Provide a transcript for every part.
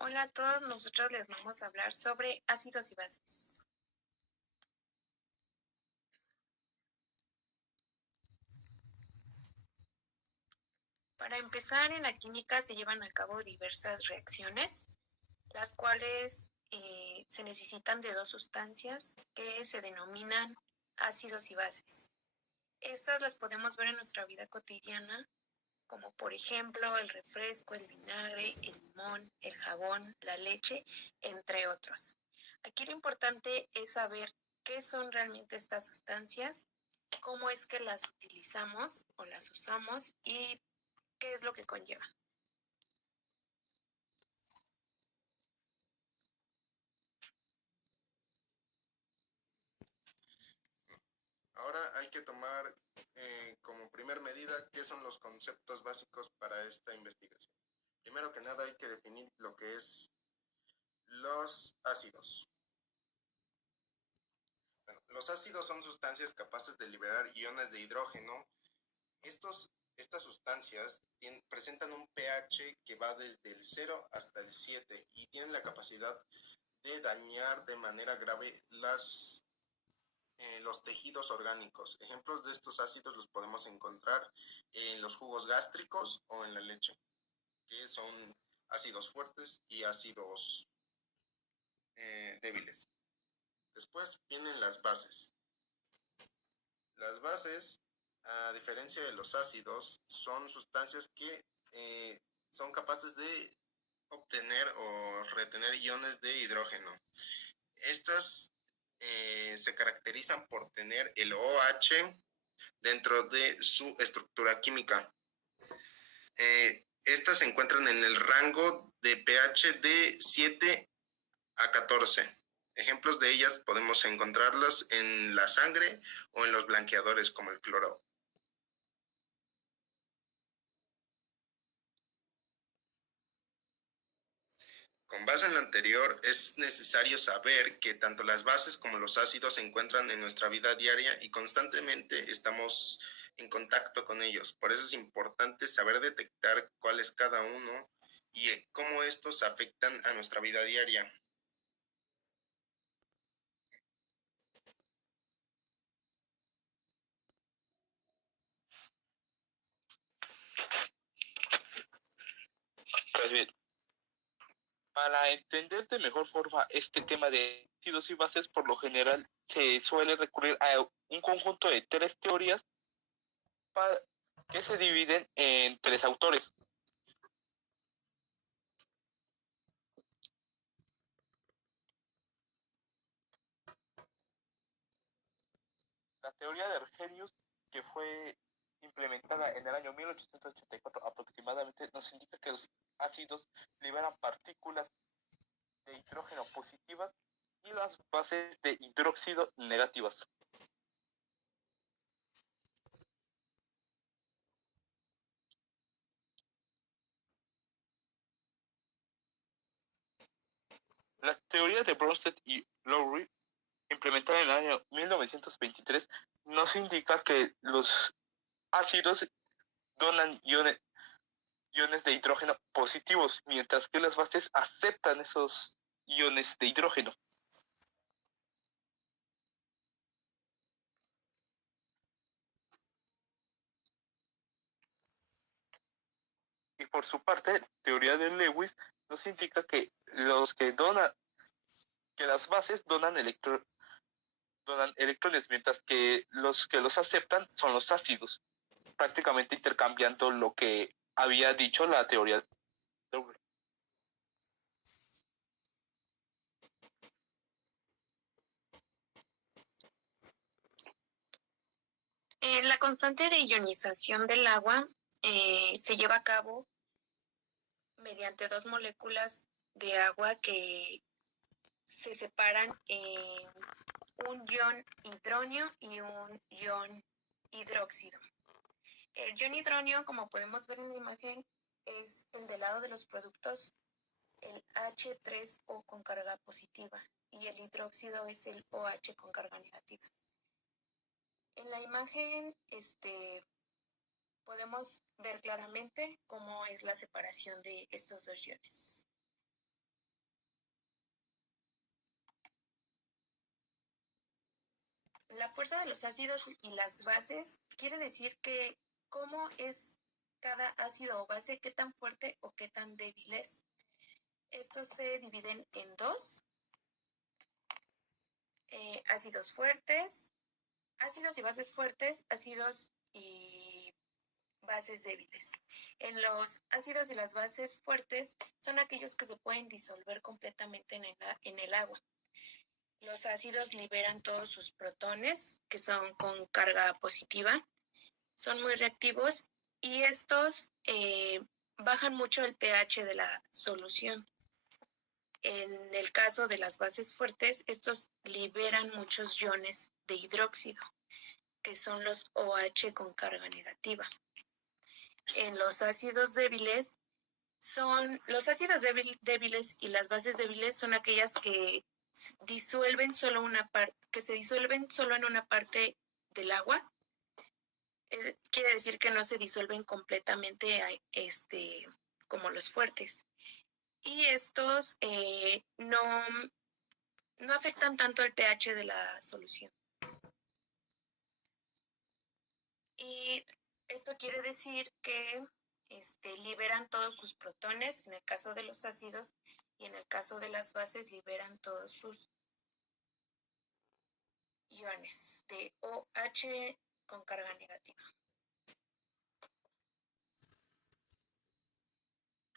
Hola a todos, nosotros les vamos a hablar sobre ácidos y bases. Para empezar, en la química se llevan a cabo diversas reacciones, las cuales se necesitan de dos sustancias que se denominan ácidos y bases. Estas las podemos ver en nuestra vida cotidiana, como por ejemplo el refresco, el vinagre, el limón, el jabón, la leche, entre otros. Aquí lo importante es saber qué son realmente estas sustancias, cómo es que las utilizamos o las usamos y qué es lo que conlleva. Ahora hay que tomar como primer medida qué son los conceptos básicos para esta investigación. Primero que nada hay que definir lo que es los ácidos. Bueno, los ácidos son sustancias capaces de liberar iones de hidrógeno. Estas sustancias presentan un pH que va desde el 0 hasta el 7 y tienen la capacidad de dañar de manera grave los tejidos orgánicos. Ejemplos de estos ácidos los podemos encontrar en los jugos gástricos o en la leche, que son ácidos fuertes y ácidos débiles. Después vienen las bases. Las bases, a diferencia de los ácidos, son sustancias que son capaces de obtener o retener iones de hidrógeno. Estas se caracterizan por tener el OH dentro de su estructura química. Estas se encuentran en el rango de pH de 7 a 14. Ejemplos de ellas podemos encontrarlas en la sangre o en los blanqueadores como el cloro. Con base en lo anterior, es necesario saber que tanto las bases como los ácidos se encuentran en nuestra vida diaria y constantemente estamos en contacto con ellos. Por eso es importante saber detectar cuál es cada uno y cómo estos afectan a nuestra vida diaria. Pues bien, para entender de mejor forma este tema de ácidos y bases, por lo general se suele recurrir a un conjunto de tres teorías que se dividen en tres autores. La teoría de Arrhenius, que fue implementada en el año 1884 aproximadamente, nos indica que los ácidos liberan partículas de hidrógeno positivas y las bases de hidróxido negativas. La teoría de Bronsted y Lowry, implementada en el año 1923, nos indica que los ácidos donan iones de hidrógeno positivos, mientras que las bases aceptan esos iones de hidrógeno. Y por su parte, la teoría de Lewis nos indica que las bases donan electrones, mientras que los aceptan son los ácidos, prácticamente intercambiando lo que había dicho la teoría de Lewis. La constante de ionización del agua se lleva a cabo mediante dos moléculas de agua que se separan en un ion hidronio y un ion hidróxido. El ion hidronio, como podemos ver en la imagen, es el del lado de los productos, el H3O con carga positiva, y el hidróxido es el OH con carga negativa. En la imagen podemos ver claramente cómo es la separación de estos dos iones. la fuerza de los ácidos y las bases quiere decir que cómo es cada ácido o base, qué tan fuerte o qué tan débil es. Estos se dividen en dos: ácidos fuertes, ácidos y bases fuertes, ácidos y bases débiles. En los ácidos y las bases fuertes son aquellos que se pueden disolver completamente en el agua. Los ácidos liberan todos sus protones, que son con carga positiva, son muy reactivos y estos bajan mucho el pH de la solución. En el caso de las bases fuertes, estos liberan muchos iones de hidróxido, que son los OH con carga negativa. En los ácidos débiles, los ácidos débiles y las bases débiles son aquellas que se disuelven solo en una parte del agua. Quiere decir que no se disuelven completamente como los fuertes. Y estos no afectan tanto el pH de la solución. Y esto quiere decir que liberan todos sus protones en el caso de los ácidos, y en el caso de las bases liberan todos sus iones de OH con carga negativa.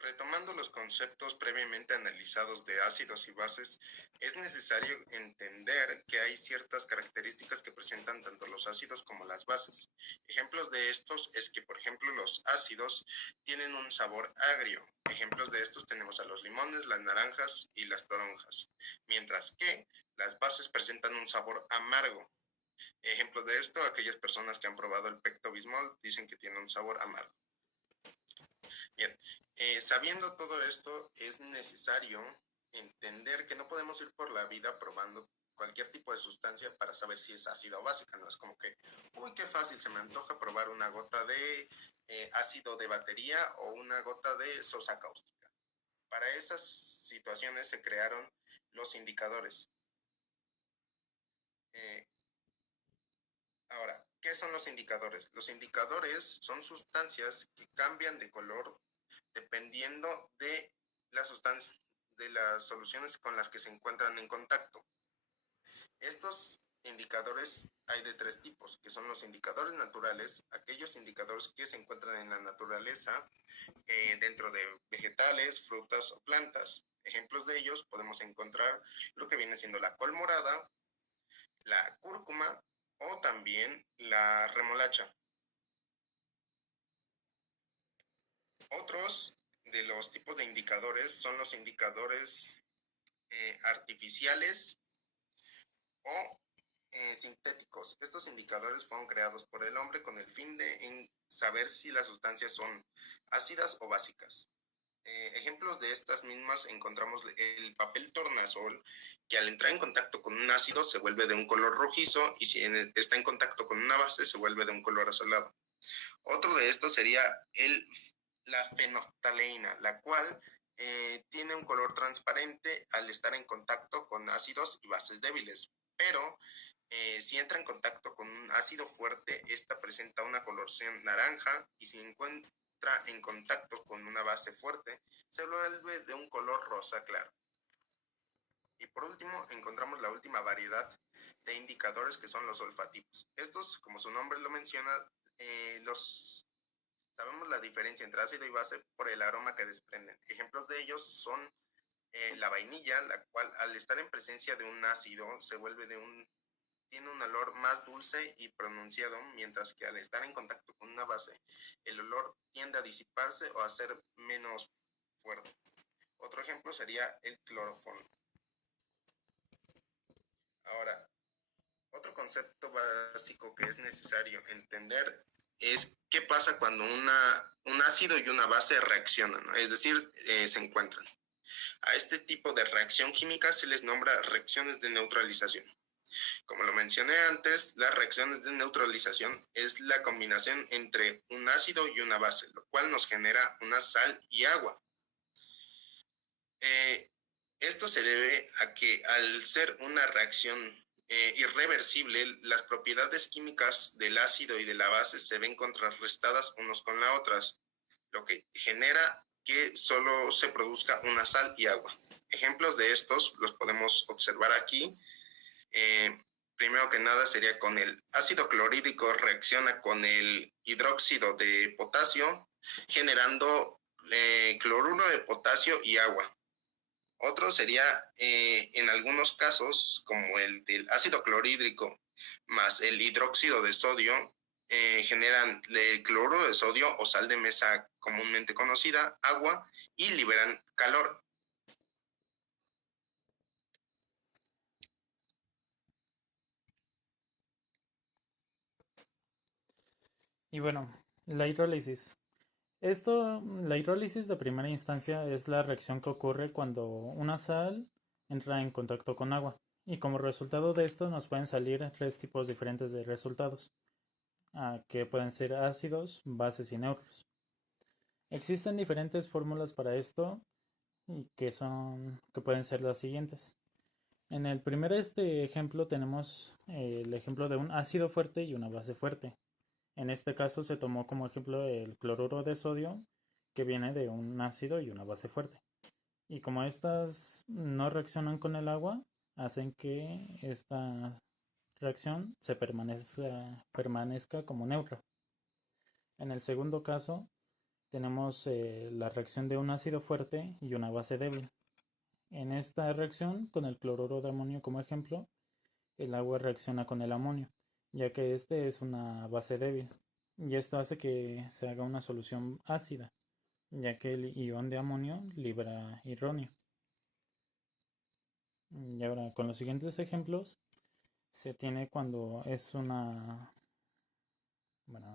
Retomando los conceptos previamente analizados de ácidos y bases, es necesario entender que hay ciertas características que presentan tanto los ácidos como las bases. Ejemplos de estos es que, por ejemplo, los ácidos tienen un sabor agrio. Ejemplos de estos tenemos a los limones, las naranjas y las toronjas, mientras que las bases presentan un sabor amargo. Ejemplos de esto, aquellas personas que han probado el Pepto-Bismol dicen que tiene un sabor amargo. Bien, sabiendo todo esto, es necesario entender que no podemos ir por la vida probando cualquier tipo de sustancia para saber si es ácida o básica. No es como que, uy, qué fácil, se me antoja probar una gota de ácido de batería o una gota de sosa cáustica. Para esas situaciones se crearon los indicadores. Ahora, ¿qué son los indicadores? Los indicadores son sustancias que cambian de color dependiendo de de las soluciones con las que se encuentran en contacto. Estos indicadores hay de tres tipos, que son los indicadores naturales, aquellos indicadores que se encuentran en la naturaleza, dentro de vegetales, frutas o plantas. Ejemplos de ellos podemos encontrar lo que viene siendo la col morada, la cúrcuma o también la remolacha. Otros de los tipos de indicadores son los indicadores artificiales o sintéticos. Estos indicadores fueron creados por el hombre con el fin de saber si las sustancias son ácidas o básicas. Ejemplos de estas mismas encontramos el papel tornasol, que al entrar en contacto con un ácido se vuelve de un color rojizo y si está en contacto con una base se vuelve de un color azulado. Otro de estos sería la fenolftaleína, la cual tiene un color transparente al estar en contacto con ácidos y bases débiles, pero si entra en contacto con un ácido fuerte, esta presenta una coloración naranja y si encuentra en contacto con una base fuerte, se vuelve de un color rosa claro. Y por último, encontramos la última variedad de indicadores que son los olfativos. Estos, como su nombre lo menciona, sabemos la diferencia entre ácido y base por el aroma que desprenden. Ejemplos de ellos son la vainilla, la cual al estar en presencia de un ácido se vuelve tiene un olor más dulce y pronunciado, mientras que al estar en contacto con una base, el olor tiende a disiparse o a ser menos fuerte. Otro ejemplo sería el cloroformo. Ahora, otro concepto básico que es necesario entender es qué pasa cuando un ácido y una base reaccionan, ¿no? Es decir, se encuentran. A este tipo de reacción química se les nombra reacciones de neutralización. Como lo mencioné antes, las reacciones de neutralización es la combinación entre un ácido y una base, lo cual nos genera una sal y agua. Esto se debe a que al ser una reacción irreversible, las propiedades químicas del ácido y de la base se ven contrarrestadas unos con las otras, lo que genera que solo se produzca una sal y agua. Ejemplos de estos los podemos observar aquí. Primero que nada sería con el ácido clorhídrico reacciona con el hidróxido de potasio, generando cloruro de potasio y agua. Otro sería, en algunos casos, como el del ácido clorhídrico más el hidróxido de sodio, generan el cloruro de sodio o sal de mesa comúnmente conocida, agua, y liberan calor. Y bueno, la hidrólisis. La hidrólisis de primera instancia es la reacción que ocurre cuando una sal entra en contacto con agua. Y como resultado de esto nos pueden salir tres tipos diferentes de resultados, que pueden ser ácidos, bases y neutros. Existen diferentes fórmulas para esto y que pueden ser las siguientes. En el primer ejemplo tenemos el ejemplo de un ácido fuerte y una base fuerte. En este caso se tomó como ejemplo el cloruro de sodio, que viene de un ácido y una base fuerte. Y como estas no reaccionan con el agua, hacen que esta reacción permanezca como neutra. En el segundo caso, tenemos la reacción de un ácido fuerte y una base débil. En esta reacción, con el cloruro de amonio como ejemplo, el agua reacciona con el amonio, ya que este es una base débil, y esto hace que se haga una solución ácida, ya que el ion de amonio libera hidrógeno. Y ahora, con los siguientes ejemplos, se tiene cuando es una... Bueno,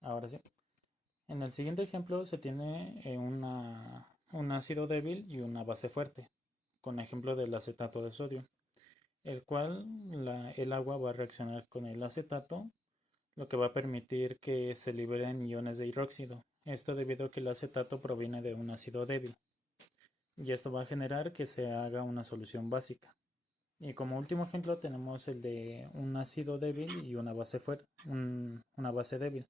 ahora sí. En el siguiente ejemplo se tiene un ácido débil y una base fuerte, con ejemplo del acetato de sodio, el cual el agua va a reaccionar con el acetato, lo que va a permitir que se liberen iones de hidróxido. Esto debido a que el acetato proviene de un ácido débil, y esto va a generar que se haga una solución básica. Y como último ejemplo tenemos el de un ácido débil y una base fuerte, una base débil.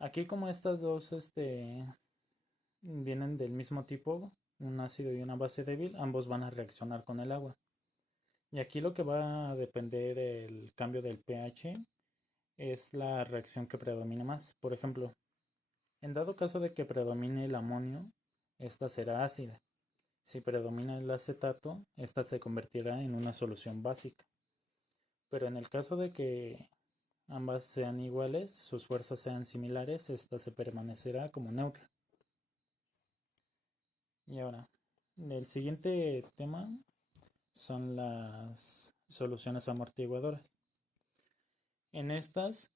Aquí como estas dos vienen del mismo tipo, un ácido y una base débil, ambos van a reaccionar con el agua. Y aquí lo que va a depender el cambio del pH es la reacción que predomine más. Por ejemplo, en dado caso de que predomine el amonio, esta será ácida. Si predomina el acetato, esta se convertirá en una solución básica. Pero en el caso de que ambas sean iguales, sus fuerzas sean similares, esta se permanecerá como neutra. Y ahora, el siguiente tema son las soluciones amortiguadoras. En estas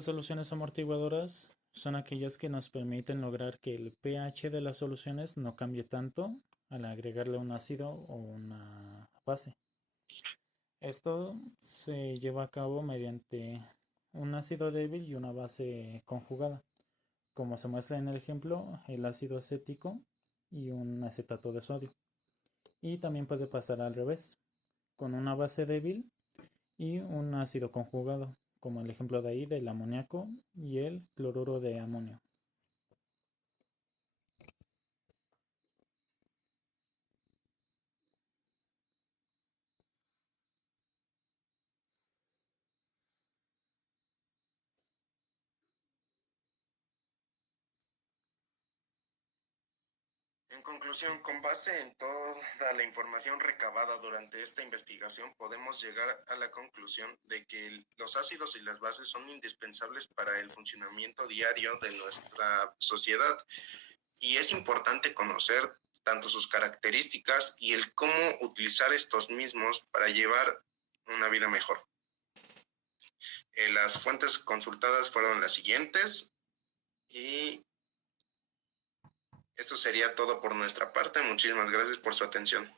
soluciones amortiguadoras son aquellas que nos permiten lograr que el pH de las soluciones no cambie tanto al agregarle un ácido o una base. Esto se lleva a cabo mediante un ácido débil y una base conjugada, como se muestra en el ejemplo, el ácido acético y un acetato de sodio. Y también puede pasar al revés, con una base débil y un ácido conjugado, como el ejemplo de ahí del amoníaco y el cloruro de amonio. En conclusión, con base en toda la información recabada durante esta investigación, podemos llegar a la conclusión de que los ácidos y las bases son indispensables para el funcionamiento diario de nuestra sociedad, y es importante conocer tanto sus características y el cómo utilizar estos mismos para llevar una vida mejor. Las fuentes consultadas fueron las siguientes, y eso sería todo por nuestra parte. Muchísimas gracias por su atención.